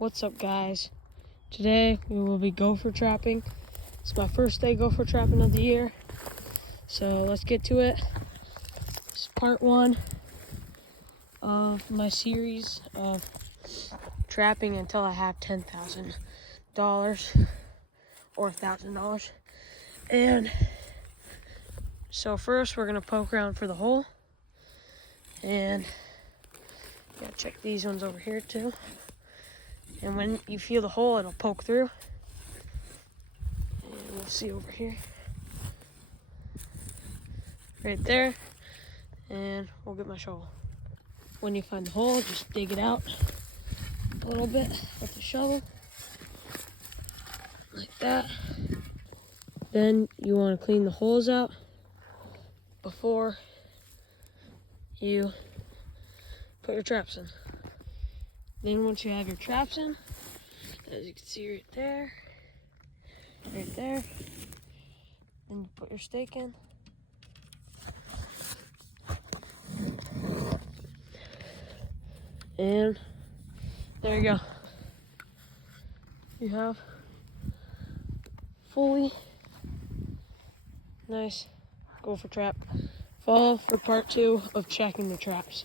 What's up, guys? Today we will be gopher trapping. It's my first day gopher trapping of the year, so let's get to it. This is part one of my series of trapping until I have $10,000 or $1,000. And so first we're gonna poke around for the hole, and yeah, check these ones over here too. And when you feel the hole, it'll poke through. And we'll see over here. Right there. And we'll get my shovel. When you find the hole, just dig it out a little bit with the shovel. Like that. Then you want to clean the holes out before you put your traps in. Then once you have your traps in, as you can see right there, then you put your stake in. And there you go. You have fully nice gopher trap. Follow for part two of checking the traps.